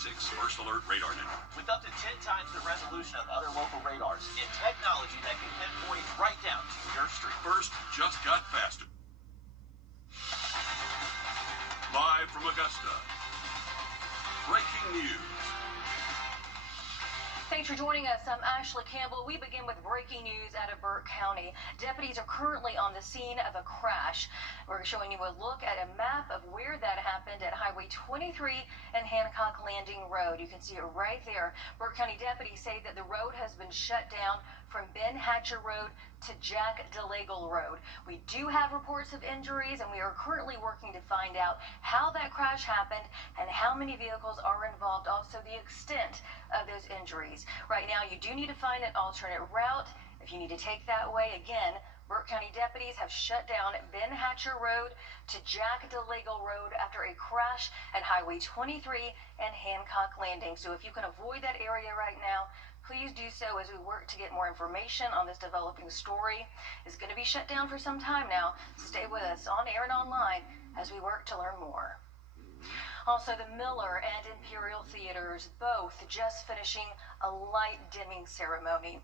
First Alert Radar Network. With up to 10 times the resolution of other local radars and technology that can pinpoint right down to your street. First just got faster. Live from Augusta. Breaking news. Thanks for joining us. I'm Ashley Campbell. We begin with breaking news out of Burke County. Deputies are currently on the scene of a crash. We're showing you a look at a map of where that happened at Highway 23 and Hancock Landing Road. You can see it right there. Burke County deputies say that the road has been shut down from Ben Hatcher Road to Jack DeLagle Road. We do have reports of injuries, and we are currently working to find out how that crash happened and how many vehicles are involved, also the extent of those injuries. Right now, you do need to find an alternate route. If you need to take that way, again, Burke County deputies have shut down Ben Hatcher Road to Jack DeLagle Road after a crash at Highway 23 and Hancock Landing. So if you can avoid that area right now, please do so as we work to get more information on this developing story. It's going to be shut down for some time now. Stay with us on air and online as we work to learn more. Also, the Miller and Imperial Theaters both just finishing a light dimming ceremony.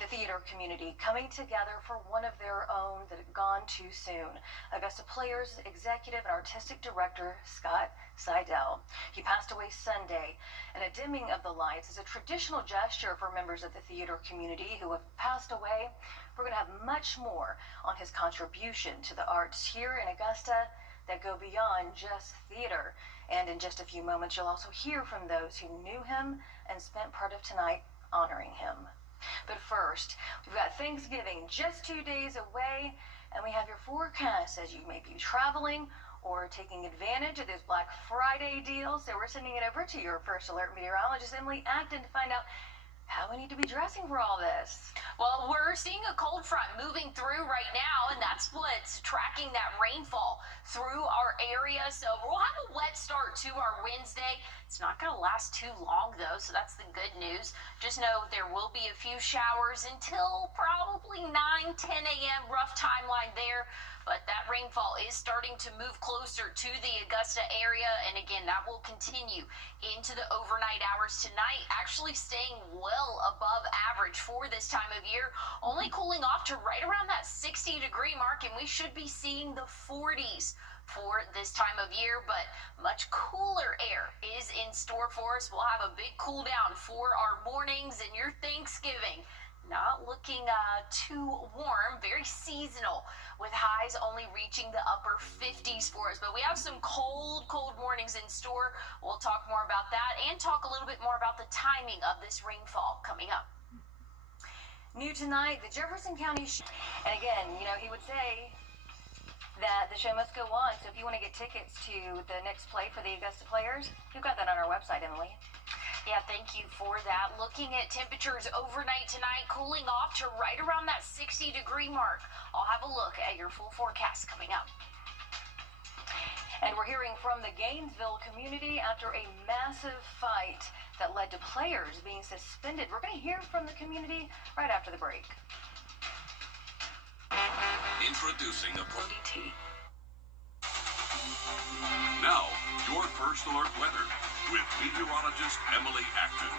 The theater community coming together for one of their own that had gone too soon. Augusta Players Executive and Artistic Director Scott Seidel. He passed away Sunday, and a dimming of the lights is a traditional gesture for members of the theater community who have passed away. We're going to have much more on his contribution to the arts here in Augusta that go beyond just theater. And in just a few moments, you'll also hear from those who knew him and spent part of tonight honoring him. But first, we've got Thanksgiving just 2 days away, and we have your forecast as you may be traveling or taking advantage of those Black Friday deals. So we're sending it over to your First Alert meteorologist, Emily Acton, to find out how we need to be dressing for all this. Well, we're seeing a cold front moving through right now, and that's what's tracking that rainfall through our area. So we'll have a wet start to our Wednesday. It's not going to last too long, though, so that's the good news. Just know there will be a few showers until probably 9, 10 a.m. Rough timeline there. But that rainfall is starting to move closer to the Augusta area. And again, that will continue into the overnight hours tonight, actually staying well above average for this time of year, only cooling off to right around that 60-degree mark. And we should be seeing the 40s for this time of year, but much cooler air is in store for us. We'll have a big cool down for our mornings and your Thanksgiving. Not looking too warm, very seasonal, with highs only reaching the upper 50s for us. But we have some cold mornings in store. We'll talk more about that and talk a little bit more about the timing of this rainfall coming up. New tonight, the Jefferson County and again, you know, he would say that the show must go on. So if you want to get tickets to the next play for the Augusta Players, you've got that on our website, Emily. Yeah, thank you for that. Looking at temperatures overnight tonight, cooling off to right around that 60-degree mark. I'll have a look at your full forecast coming up. And we're hearing from the Gainesville community after a massive fight that led to players being suspended. We're going to hear from the community right after the break. Introducing the ODT. Now, your First Alert weather with meteorologist Emily Acton.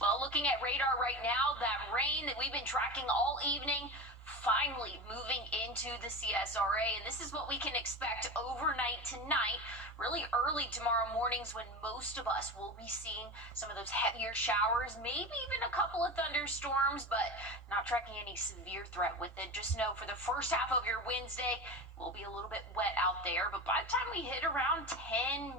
Well, looking at radar right now, that rain that we've been tracking all evening finally moving into the CSRA, and this is what we can expect overnight tonight, really early tomorrow mornings when most of us will be seeing some of those heavier showers, maybe even a couple of thunderstorms, but not tracking any severe threat with it. Just know for the first half of your Wednesday, we'll be a little bit wet out there, but by the time we hit around 10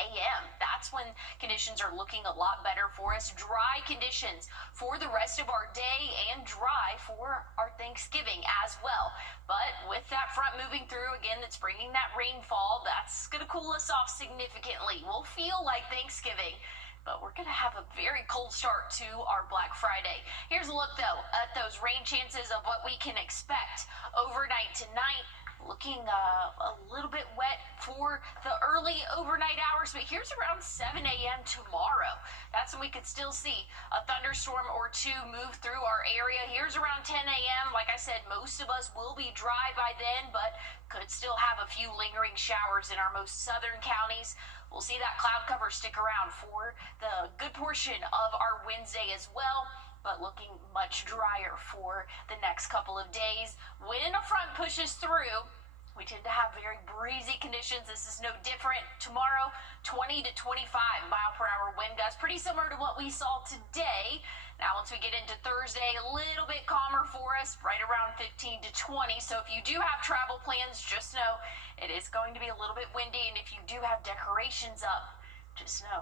a.m. That's when conditions are looking a lot better for us. Dry conditions for the rest of our day and dry for our Thanksgiving as well. But with that front moving through again, that's bringing that rainfall, that's going to cool us off significantly. We'll feel like Thanksgiving, but we're going to have a very cold start to our Black Friday. Here's a look, though, at those rain chances of what we can expect overnight tonight. Looking a little bit wet for the early overnight hours, but here's around 7 a.m. tomorrow. That's when we could still see a thunderstorm or two move through our area. Here's around 10 a.m. Like I said, most of us will be dry by then, but could still have a few lingering showers in our most southern counties. We'll see that cloud cover stick around for the good portion of our Wednesday as well, but looking much drier for the next couple of days. When a front pushes through, we tend to have very breezy conditions. This is no different. Tomorrow, 20 to 25 mile per hour wind gusts, pretty similar to what we saw today. Now, once we get into Thursday, a little bit calmer for us, right around 15 to 20. So if you do have travel plans, just know it is going to be a little bit windy. And if you do have decorations up, just know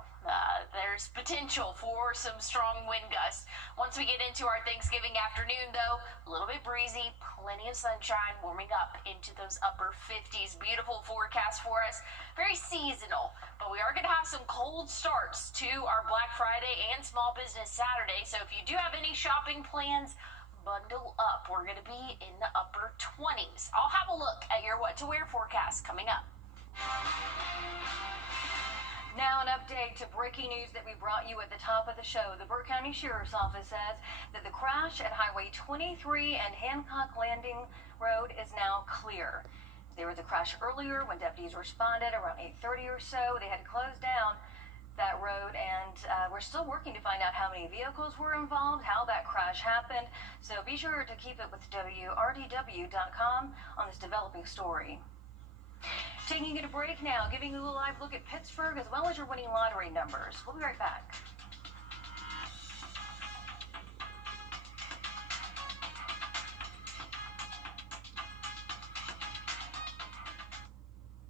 there's potential for some strong wind gusts. Once we get into our Thanksgiving afternoon, though, a little bit breezy, plenty of sunshine, warming up into those upper 50s. Beautiful forecast for us, very seasonal, but we are going to have some cold starts to our Black Friday and Small Business Saturday. So if you do have any shopping plans, bundle up. We're going to be in the upper 20s. I'll have a look at your what to wear forecast coming up. Now an update to breaking news that we brought you at the top of the show. The Burke County Sheriff's Office says that the crash at Highway 23 and Hancock Landing Road is now clear. There was a crash earlier when deputies responded around 8:30 or so. They had to close down that road, and we're still working to find out how many vehicles were involved, how that crash happened. So be sure to keep it with Wrdw.com on this developing story. Taking you to break now, giving you a live look at Pittsburgh as well as your winning lottery numbers. We'll be right back.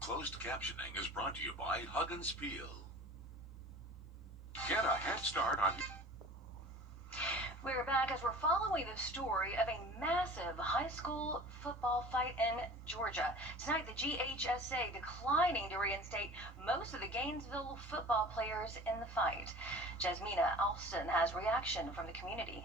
Closed captioning is brought to you by Huggins Peel. Get a head start on... We're back as we're following the story of a massive high school football fight in Georgia. Tonight, the GHSA declining to reinstate most of the Gainesville football players in the fight. Jasmina Alston has reaction from the community.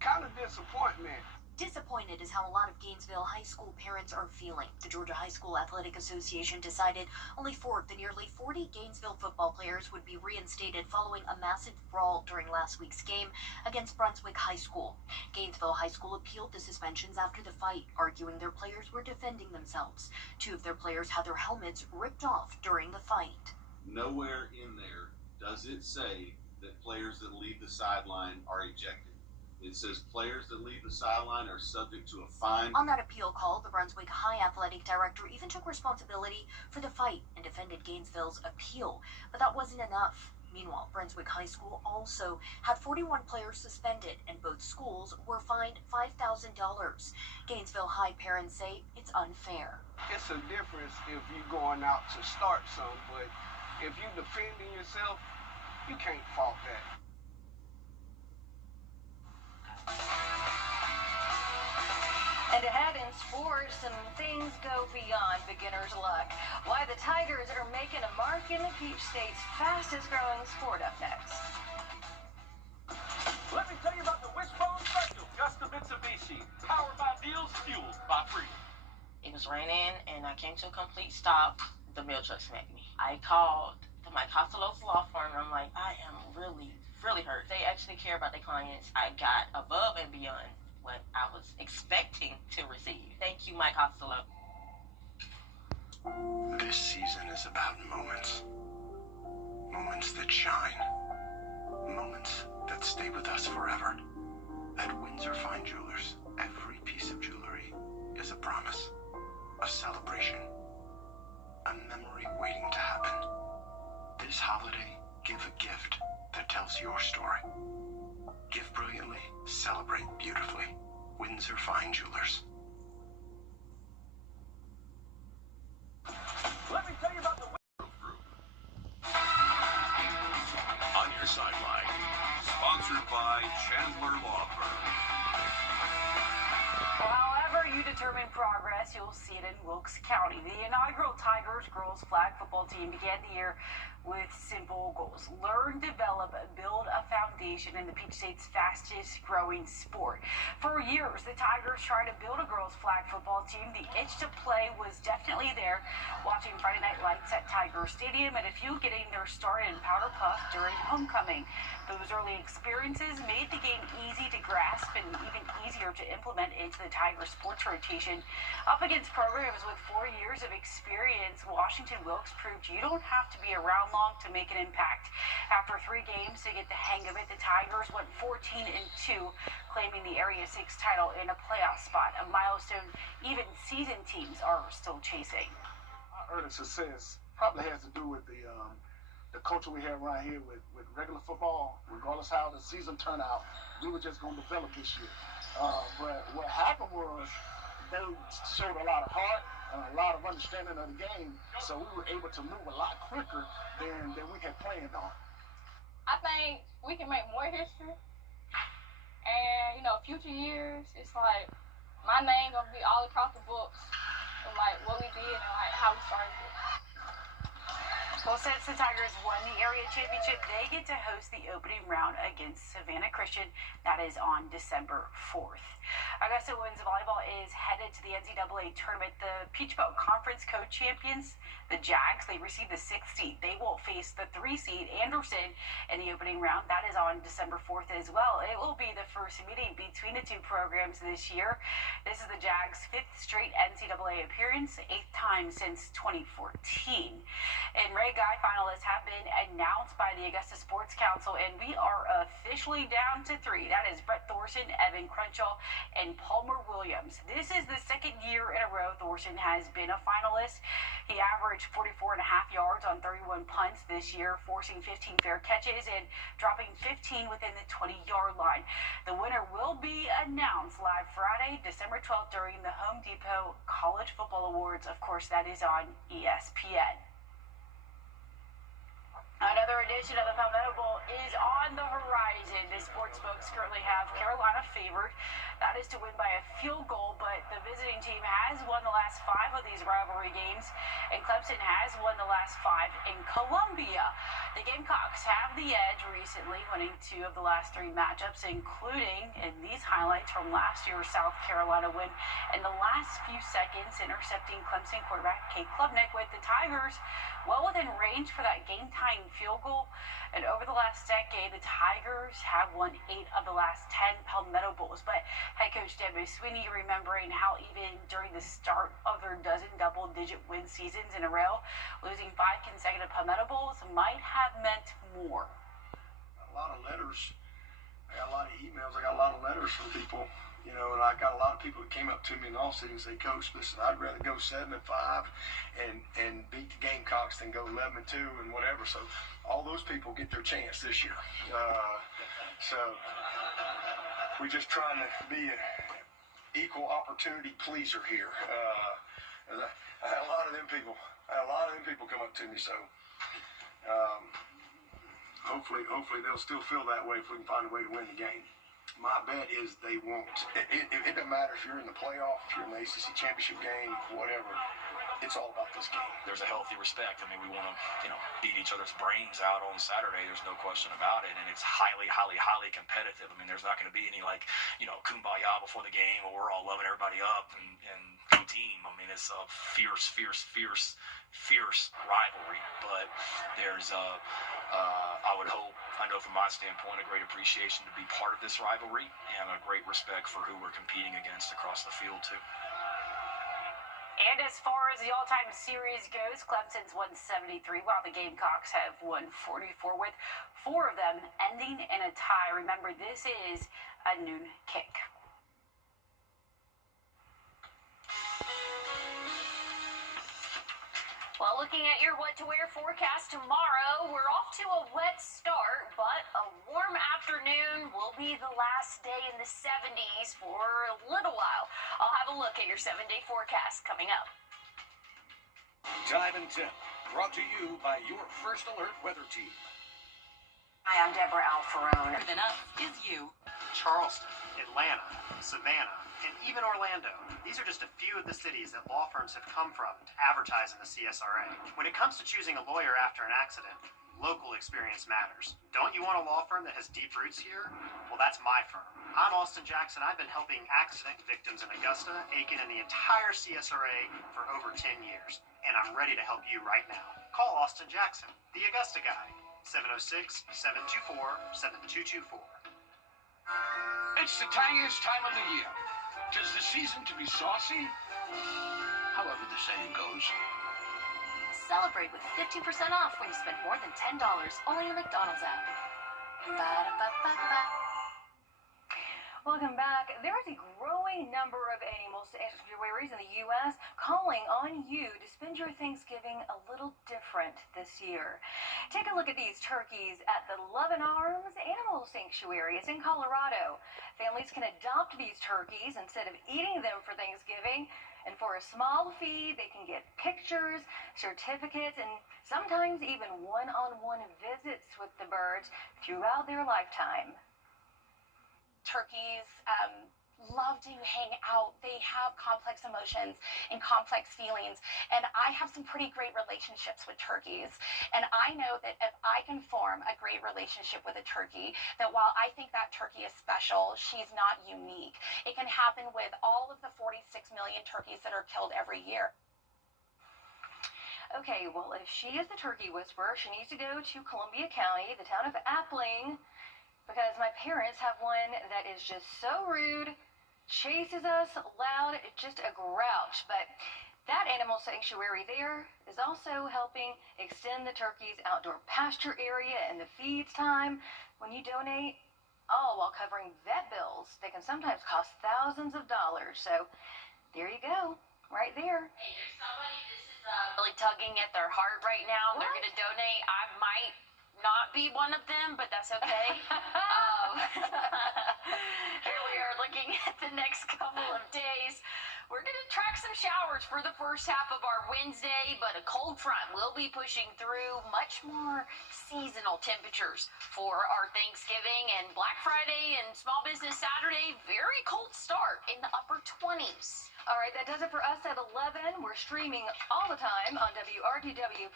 Kind of disappointment. Disappointed is how a lot of Gainesville high school parents are feeling. The Georgia High School Athletic Association decided only 4 of the nearly 40 Gainesville football players would be reinstated following a massive brawl during last week's game against Brunswick High School. Gainesville High School appealed the suspensions after the fight, arguing their players were defending themselves. 2 of their players had their helmets ripped off during the fight. Nowhere in there does it say that players that leave the sideline are ejected. It says players that leave the sideline are subject to a fine. On that appeal call, the Brunswick High athletic director even took responsibility for the fight and defended Gainesville's appeal. But that wasn't enough. Meanwhile, Brunswick High School also had 41 players suspended, and both schools were fined $5,000. Gainesville High parents say it's unfair. It's a difference if you're going out to start some, but if you're defending yourself, you can't fault that. And ahead in sports, some things go beyond beginner's luck. Why the Tigers are making a mark in the Peach State's fastest growing sport up next. Let me tell you about the Wishbone Special, Gusta Mitsubishi, powered by Deals, fueled by freedom. It was raining, and I came to a complete stop. The mail truck smacked me. I called the Mike Costello's law firm, and I'm like, I am really hurt. They actually care about their clients. I got above and beyond what I was expecting to receive. Thank you, Mike Costello. This season is about moments. Moments that shine. Moments that stay with us forever. At Windsor Fine Jewelers, every piece of jewelry is a promise, a celebration, a memory waiting to happen. This holiday, give a gift that tells your story. Give brilliantly, celebrate beautifully. Windsor Fine Jewelers. Let me tell you about the Group. On your sideline, sponsored by Chandler Law Firm. Well, however you determine progress, you'll see it in Wilkes County. The inaugural Tigers girls flag football team began the year with simple goals. Learn, develop, build a foundation in the Peach State's fastest growing sport. For years, the Tigers tried to build a girls flag football team. The itch to play was definitely there. Watching Friday Night Lights at Tiger Stadium and a few getting their start in Powder Puff during homecoming. Those early experiences made the game easy to grasp and even easier to implement into the Tiger sports rotation. Up against programs with 4 years of experience, Washington Wilkes proved you don't have to be around long to make an impact. After 3 games to get the hang of it, the Tigers went 14-2, claiming the Area 6 title in a playoff spot, a milestone even seasoned teams are still chasing. Our early success probably has to do with the culture we have around here with regular football. Regardless how the season turned out, we were just going to develop this year. But what happened was they showed a lot of heart and a lot of understanding of the game, so we were able to move a lot quicker than we had planned on. I think we can make more history, and future years, it's like my name gonna be all across the books of like what we did and like how we started it. Well, since the Tigers won the area championship, they get to host the opening round against Savannah Christian. That is on December 4th. Augusta women's volleyball is headed to the NCAA tournament. The Peach Belt Conference co-champions, the Jags, they received the 6th seed. They will face the 3 seed Anderson in the opening round. That is on December 4th as well. It will be the first meeting between the two programs this year. This is the Jags' 5th straight NCAA appearance, 8th time since 2014. And Ray Guy finalists have been announced by the Augusta Sports Council, and we are officially down to 3. That is Brett Thorson, Evan Crenshaw, and Palmer Williams. This is the 2nd year in a row Thorson has been a finalist. He averaged 44.5 yards on 31 punts this year, forcing 15 fair catches and dropping 15 within the 20-yard line. The winner will be announced live Friday, December 12th during the Home Depot College Football Awards. Of course, that is on ESPN. Another edition of the Palmetto Bowl is on the horizon. The sports books currently have Carolina favored. That is to win by a field goal, but the visiting team has won the last 5 of these rivalry games, and Clemson has won the last 5 in Columbia. The Gamecocks have the edge recently, winning 2 of the last 3 matchups, including in these highlights from last year's South Carolina win. In the last few seconds, intercepting Clemson quarterback Kate Klubnik, with the Tigers well within range for that game-tying field goal. And over the last decade, the Tigers have won 8 of the last 10 Palmetto Bowls. But head coach Deb Sweeney remembering how even during the start of their dozen double-digit win seasons in a row, losing 5 consecutive Palmetto Bowls might have meant more. A lot of letters. I got a lot of emails. I got a lot of letters from people. And I got a lot of people that came up to me in the offseason and say, Coach, listen, I'd rather go 7-5 and beat the Gamecocks than go 11-2 and whatever. So all those people get their chance this year. So we're just trying to be an equal opportunity pleaser here. I had a lot of them people come up to me. So hopefully they'll still feel that way if we can find a way to win the game. My bet is they won't. It doesn't matter if you're in the playoff, if you're in the ACC championship game, whatever. It's all about this game. There's a healthy respect. I mean, we want to, beat each other's brains out on Saturday. There's no question about it. And it's highly, highly, highly competitive. I mean, there's not going to be any, kumbaya before the game where we're all loving everybody up and go team. I mean, it's a fierce rivalry. But there's I would hope, I know from my standpoint, a great appreciation to be part of this rivalry and a great respect for who we're competing against across the field, too. And as far as the all-time series goes, Clemson's won 73, while the Gamecocks have won 44, with 4 of them ending in a tie. Remember, this is a noon kick. Well, looking at your what-to-wear forecast tomorrow, we're off to a wet start, but a warm afternoon will be the last day in the 70s for a little while. I'll have a look at your 7-day forecast coming up. Time and Tip, brought to you by your First Alert weather team. Hi, I'm Deborah Alfarone. Then up is you. Charleston. Atlanta, Savannah, and even Orlando. These are just a few of the cities that law firms have come from to advertise in the CSRA. When it comes to choosing a lawyer after an accident, local experience matters. Don't you want a law firm that has deep roots here? Well, that's my firm. I'm Austin Jackson. I've been helping accident victims in Augusta, Aiken, and the entire CSRA for over 10 years. And I'm ready to help you right now. Call Austin Jackson, the Augusta guy, 706-724-7224. It's the tangiest time of the year. 'Tis the season to be saucy. However the saying goes. Celebrate with 15% off when you spend more than $10 only in the McDonald's app. Ba-da-ba-ba-ba. Welcome back. There is a growing number of animal sanctuaries in the U.S. calling on you to spend your Thanksgiving a little different this year. Take a look at these turkeys at the Loving Arms Animal Sanctuary. It's in Colorado. Families can adopt these turkeys instead of eating them for Thanksgiving. And for a small fee, they can get pictures, certificates, and sometimes even one-on-one visits with the birds throughout their lifetime. Turkeys love to hang out. They have complex emotions and complex feelings, and I have some pretty great relationships with turkeys. And I know that if I can form a great relationship with a turkey, that while I think that turkey is special, she's not unique. It can happen with all of the 46 million turkeys that are killed every year. Okay, well, if she is the turkey whisperer, she needs to go to Columbia County, the town of Appling, because my parents have one that is just so rude, chases us loud, just a grouch. But that animal sanctuary there is also helping extend the turkey's outdoor pasture area and the feeds time. When you donate, all while covering vet bills, they can sometimes cost thousands of dollars. So there you go, right there. Hey, there's somebody, this is really tugging at their heart right now. What? They're going to donate. I might not be one of them, but that's okay. Here we are looking at the next couple of days. We're going to track some showers for the first half of our Wednesday, but a cold front will be pushing through. Much more seasonal temperatures for our Thanksgiving and Black Friday and Small Business Saturday. Very cold start in the upper 20s. All right, that does it for us at 11. We're streaming all the time on WRDW+.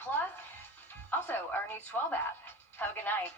Also, our News 12 app. Have a good night.